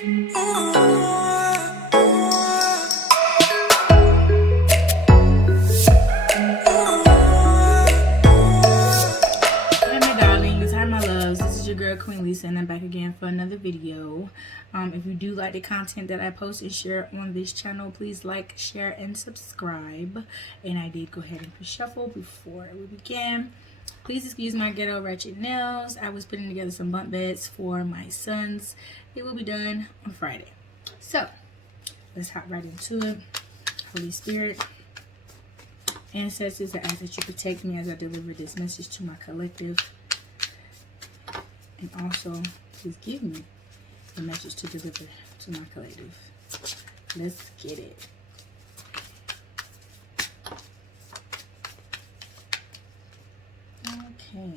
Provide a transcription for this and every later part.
Queen Lisa, and I'm back again for another video. If you do like the content that I post and share on this channel, please like, share, and subscribe. And I did go ahead and push shuffle before we begin. Please excuse my ghetto ratchet nails. I was putting together some bunk beds for my sons. It will be done on Friday. So let's hop right into it. Holy Spirit, ancestors, I ask that you protect me as I deliver this message to my collective. And also, please give me the message to deliver to my collective. Let's get it. Okay.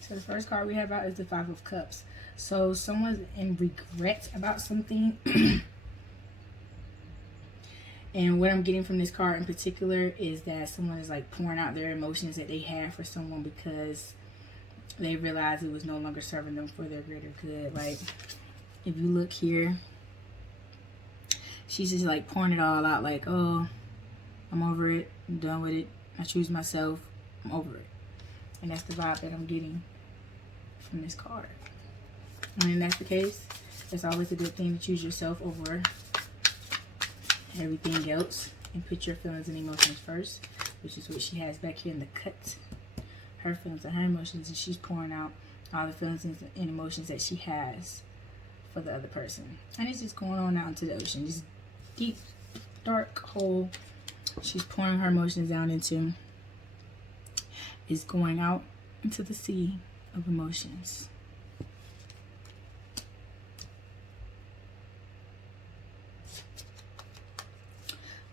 So the first card we have out is the Five of Cups. So someone's in regret about something. And what I'm getting from this card in particular is that someone is like pouring out their emotions that they have for someone because they realized it was no longer serving them for their greater good. Like, if you look here, she's just like pouring it all out, like, oh, I'm over it, I'm done with it, I choose myself, I'm over it. And that's the vibe that I'm getting from this card. And when that's the case, it's always a good thing to choose yourself over everything else and put your feelings and emotions first, which is what she has back here in the cut. Her feelings and her emotions, and she's pouring out all the feelings and emotions that she has for the other person. And it's just going on out into the ocean, this deep, dark hole she's pouring her emotions down into is going out into the sea of emotions.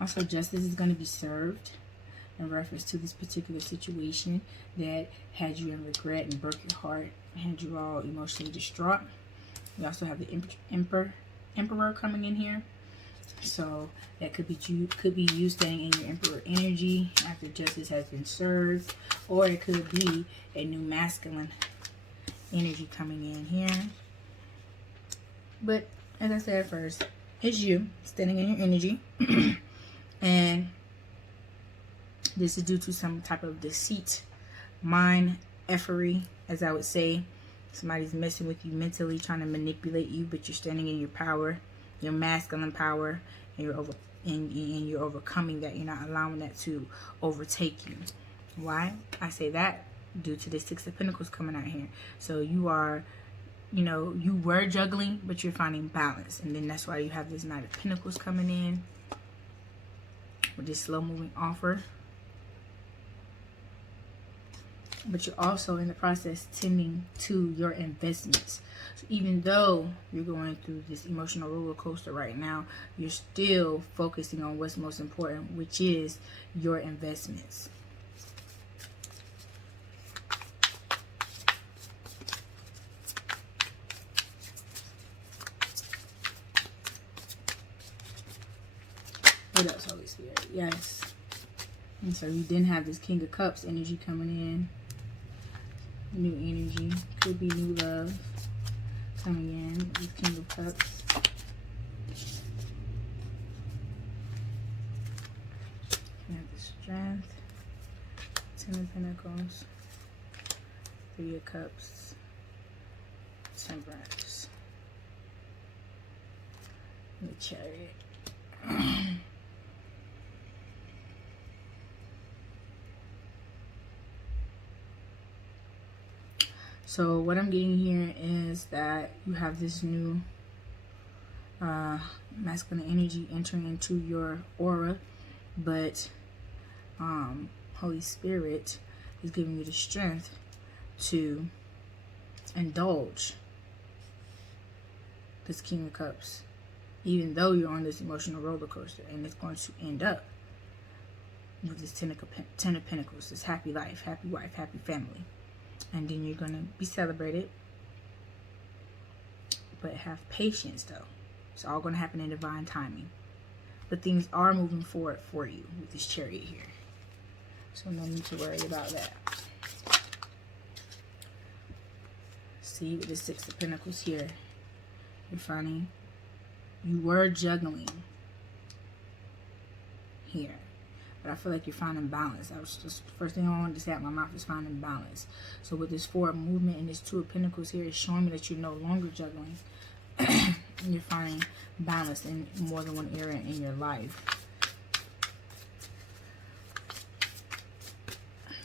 Also, justice is going to be served in reference to this particular situation that had you in regret and broke your heart and had you all emotionally distraught. We also have the emperor coming in here. So that could be you staying in your emperor energy after justice has been served, or it could be a new masculine energy coming in here. But as I said first, it's you standing in your energy. And this is due to some type of deceit, mind effery, as I would say. Somebody's messing with you mentally, trying to manipulate you, but you're standing in your power, your masculine power, and you're overcoming that. You're not allowing that to overtake you. Why? I say that due to the Six of Pentacles coming out here. So you are, you were juggling, but you're finding balance. And then that's why you have this Knight of Pentacles coming in with this slow moving offer. But you're also in the process tending to your investments. So even though you're going through this emotional roller coaster right now, you're still focusing on what's most important, which is your investments. What else, Holy Spirit? Yes. And so you then have this King of Cups energy coming in. New energy. Could be new love coming in with King of Cups. You have the Strength. Ten of Pentacles. Three of Cups. Temperance. And the Chariot. So what I'm getting here is that you have this new masculine energy entering into your aura, but Holy Spirit is giving you the strength to indulge this King of Cups, even though you're on this emotional roller coaster, and it's going to end up with this Ten of Pentacles, this happy life, happy wife, happy family. And then you're going to be celebrated. But have patience, though. It's all going to happen in divine timing. But things are moving forward for you with this Chariot here. So no need to worry about that. See, with the Six of Pentacles here, You're finding you were juggling here, but I feel like you're finding balance. That was just the first thing I wanted to say out my mouth, is finding balance. So with this Four of Movement and this Two of Pentacles here, it's showing me that you're no longer juggling. And you're finding balance in more than one area in your life.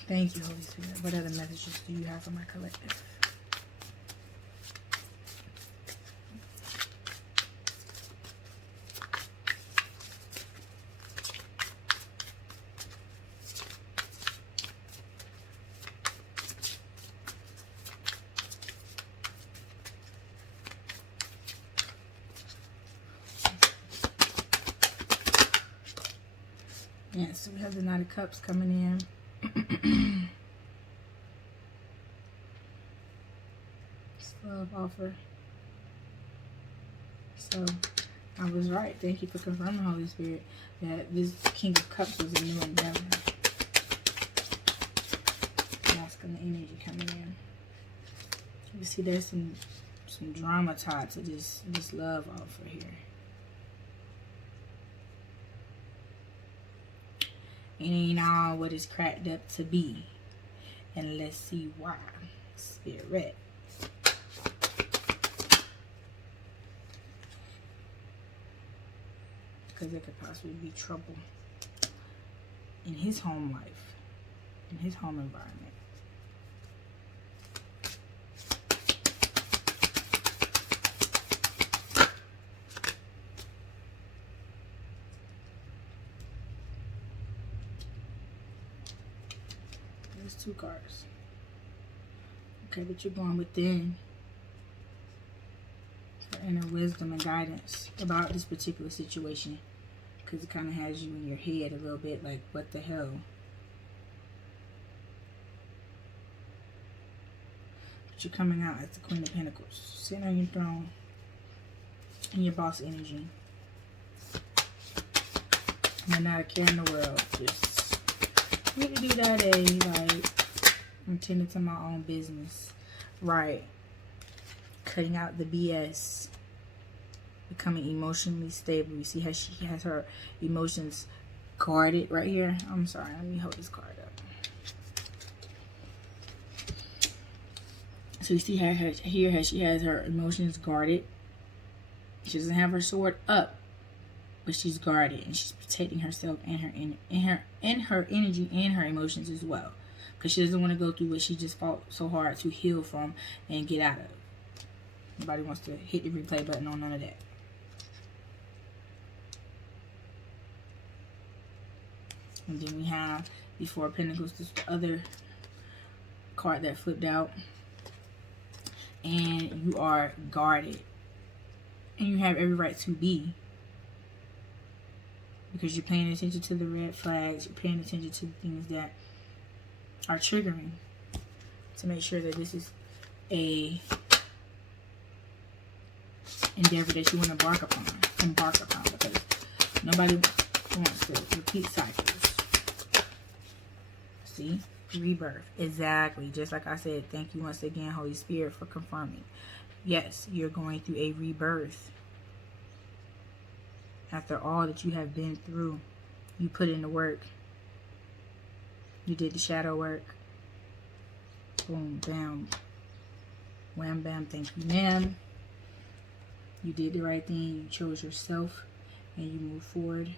Thank you, Holy Spirit. What other messages do you have for my collective? Yeah, so we have the Knight of Cups coming in. Love offer. So I was right. Thank you for confirming, Holy Spirit, that this King of Cups was a new endeavor. Masculine energy coming in. You see there's some drama tied to this love offer here. It ain't all what it's cracked up to be. And let's see why. Spirit. Because there could possibly be trouble in his home life, in his home environment. There's two cards. Okay, but you're going within for inner wisdom and guidance about this particular situation. Because it kind of has you in your head a little bit, like, what the hell? But you're coming out as the Queen of Pentacles, sitting on your throne, in your boss energy. You're not a care in the world. Just really do that, like, I'm tending to my own business. Right. Cutting out the BS. Becoming emotionally stable. You see how she has her emotions guarded right here? I'm sorry, let me hold this card up. So you see how here how she has her emotions guarded. She doesn't have her sword up, but she's guarded and she's protecting herself and her energy and her emotions as well, because she doesn't want to go through what she just fought so hard to heal from and get out of. Nobody wants to hit the replay button on none of that. And then we have the Four of Pentacles, this other card that flipped out. And you are guarded. And you have every right to be. Because you're paying attention to the red flags. You're paying attention to the things that are triggering. To make sure that this is a endeavor that you want to embark upon. Because nobody wants to repeat cycles. See? Rebirth. Exactly. Just like I said, thank you once again, Holy Spirit, for confirming. Yes, you're going through a rebirth. After all that you have been through, you put in the work. You did the shadow work. Boom, bam. Wham, bam, thank you, ma'am. You did the right thing. You chose yourself and you move forward.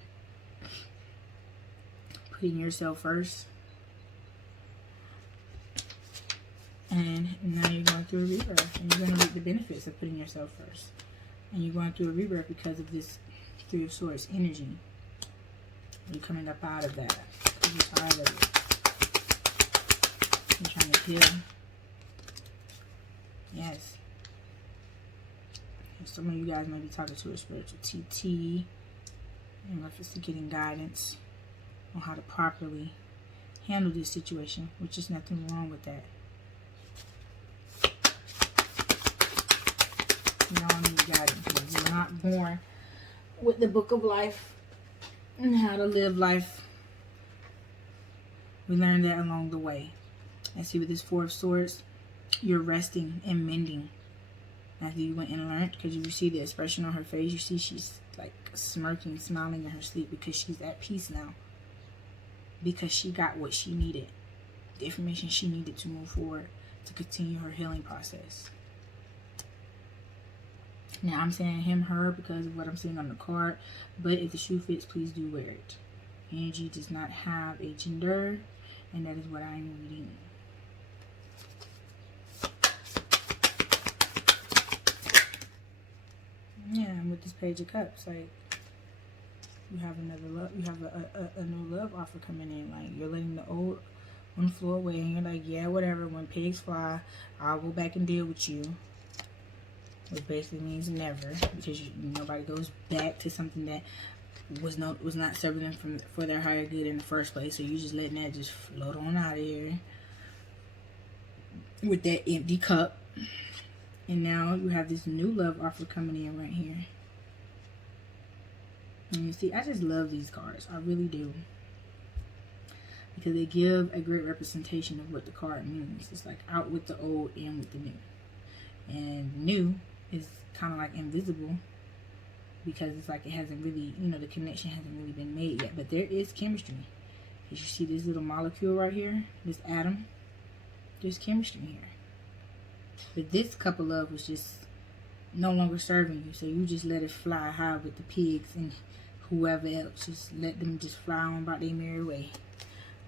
Putting yourself first. And now you're going through a rebirth. And you're going to reap the benefits of putting yourself first. And you're going through a rebirth because of this Three of Swords energy. You're coming up out of that. Because you're tired of it. You're trying to heal. Yes. And some of you guys may be talking to a spiritual TT in reference to getting guidance on how to properly handle this situation, which is nothing wrong with that. You all need guidance. You're not born with the book of life and how to live life. We learned that along the way. And see, with this Four of Swords, you're resting and mending. after you went and learned, because you see the expression on her face. You see she's like smirking, smiling in her sleep, because she's at peace now, because she got what she needed, the information she needed to move forward, to continue her healing process. Now I'm saying him, her, because of what I'm seeing on the card, but if the shoe fits, please do wear it. Energy does not have a gender, and that is what I'm reading. Yeah, and with this Page of Cups, like, you have another love, you have a new love offer coming in. Like, you're letting the old one flow away, and you're like, yeah, whatever, when pigs fly, I'll go back and deal with you. Which basically means never, because nobody goes back to something that was not serving them for their higher good in the first place. So you just letting that just float on out of here with that empty cup. And now you have this new love offer coming in right here. And you see, I just love these cards. I really do. Because they give a great representation of what the card means. It's like out with the old, in with the new. And new is kind of like invisible, because it's like it hasn't really, the connection hasn't really been made yet. But there is chemistry. As you see this little molecule right here, this atom, there's chemistry here. But this cup of love was just no longer serving you, so you just let it fly high with the pigs and whoever else. Just let them just fly on about their merry way.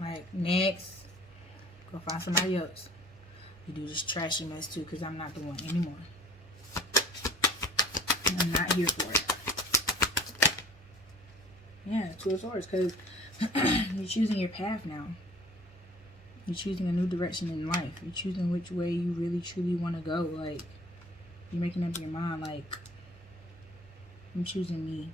Like, next, go find somebody else. You do this trashy mess too, because I'm not the one anymore. I'm not here for it. Yeah, Two of Swords, because you're choosing your path now. You're choosing a new direction in life. You're choosing which way you really truly want to go. Like, you're making up your mind, like, I'm choosing me.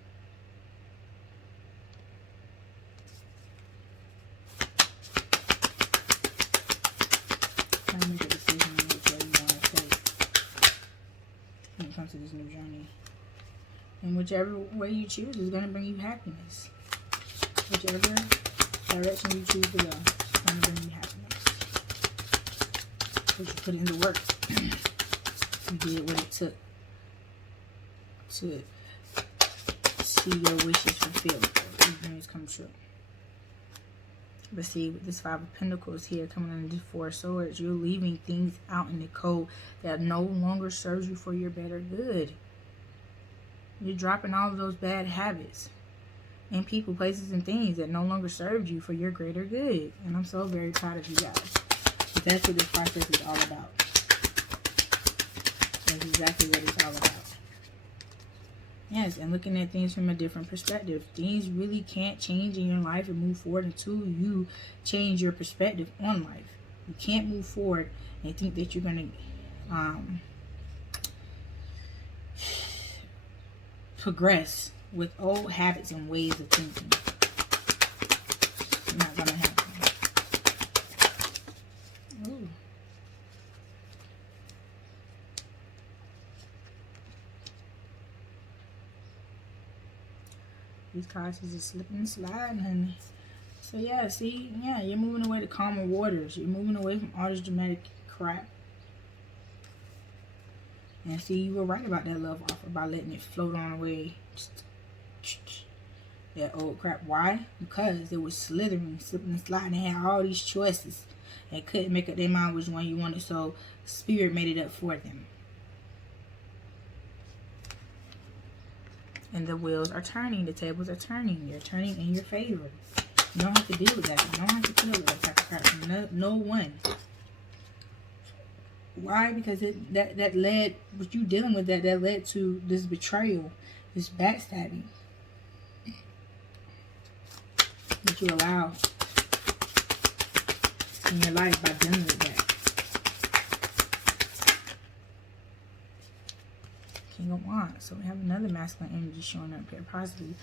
Trying to make a decision on which way you want to take when it comes to this new journey. And whichever way you choose is going to bring you happiness. Whichever direction you choose to go is going to bring you happiness. Because you put in the work. You did what it took to see your wishes fulfilled. Your dreams come true. But see, with this Five of Pentacles here coming under the Four of Swords, you're leaving things out in the cold that no longer serves you for your better good. You're dropping all of those bad habits and people, places, and things that no longer served you for your greater good. And I'm so very proud of you guys. But that's what this process is all about. That's exactly what it's all about. Yes, and looking at things from a different perspective. Things really can't change in your life and move forward until you change your perspective on life. You can't move forward and think that you're going to progress with old habits and ways of thinking. It's not going to happen. Ooh. These cards are just slipping and sliding, honey. So yeah, see, yeah, you're moving away to calmer waters. You're moving away from all this dramatic crap. And see, you were right about that love offer by letting it float on away. That old crap. Why? Because it was slithering, slipping and sliding. They had all these choices. They couldn't make up their mind which one you wanted, so Spirit made it up for them. And the wheels are turning. The tables are turning. They're turning in your favor. You don't have to deal with that. You don't have to deal with that type of crap. No one. Why? Because that led, what you dealing with, that led to this betrayal, this backstabbing that you allow in your life by dealing with that. King of Wands. So we have another masculine energy showing up here, possibly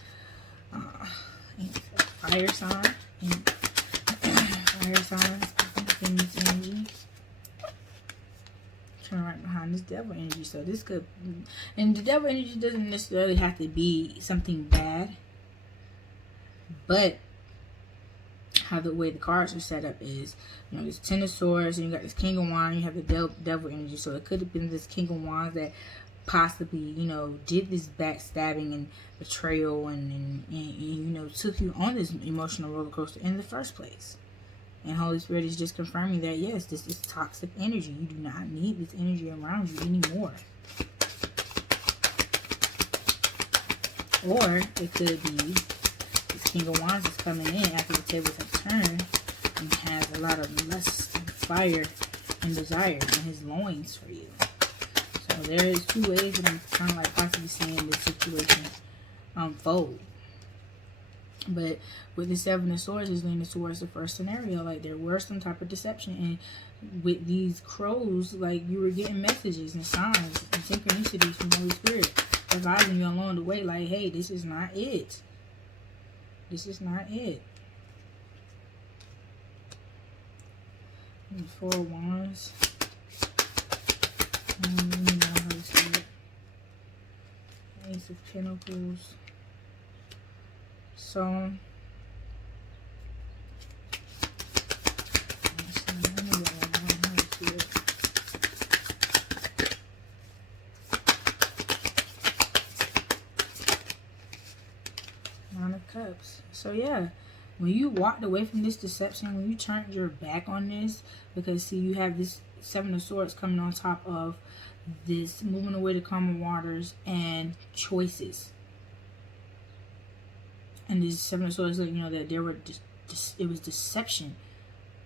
fire sign, fire signs, in this energy. Turn right behind this devil energy. So this could, and the devil energy doesn't necessarily have to be something bad, but how the way the cards are set up is, this Ten of Swords, and you got this King of Wands, you have the devil energy. So it could have been this King of Wands that possibly, you know, did this backstabbing and betrayal and you know, took you on this emotional roller coaster in the first place. And Holy Spirit is just confirming that, yes, this is toxic energy. You do not need this energy around you anymore. Or it could be this King of Wands is coming in after the tables have turned and has a lot of lust and fire and desire in his loins for you. So there is two ways that I'm kind of like possibly seeing this situation unfold. But with the Seven of Swords is leaning towards the first scenario. Like there was some type of deception. And with these crows, like you were getting messages and signs and synchronicities from Holy Spirit advising you along the way. Like, hey, this is not it. This is not it. And 4 of Wands. Ace of Pentacles. So, Nine of Cups. So yeah, when you walked away from this deception, when you turned your back on this, because see, you have this Seven of Swords coming on top of this moving away to calmer waters and choices. And this Seven of Swords, you know, that there were it was deception,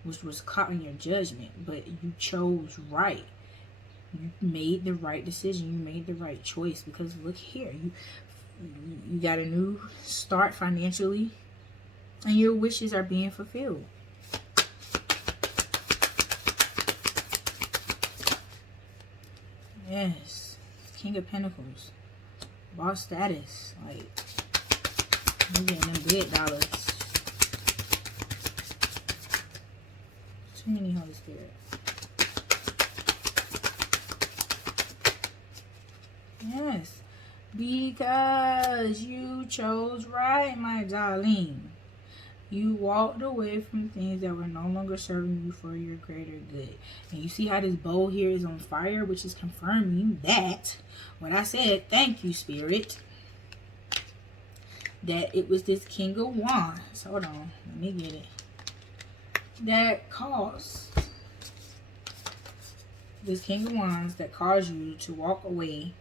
which was caught in your judgment, but you chose right. You made the right decision. You made the right choice, because look here, you got a new start financially, and your wishes are being fulfilled. Yes, King of Pentacles, boss status, like you getting them big dollars. Too many, Holy Spirit. Yes, because you chose right, my darling. You walked away from things that were no longer serving you for your greater good. And you see how this bowl here is on fire, which is confirming that what I said, thank you, Spirit, that it was this King of Wands. Hold on, let me get it. That caused this King of Wands that caused you to walk away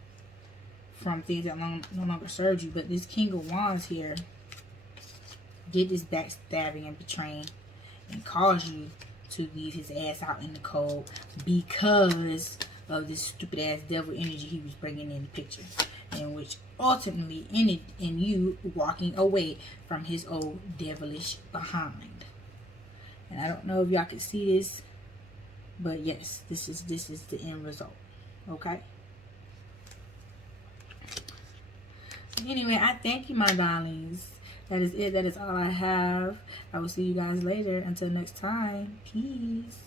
from things that no longer served you. But this King of Wands here did this backstabbing and betraying and caused you to leave his ass out in the cold because of this stupid ass devil energy he was bringing in the picture, and which ultimately ended in you walking away from his old devilish behind. And I don't know if y'all can see this, but yes, this is the end result. Okay. Anyway, I thank you, my darlings. That is it. That is all I have. I will see you guys later. Until next time. Peace.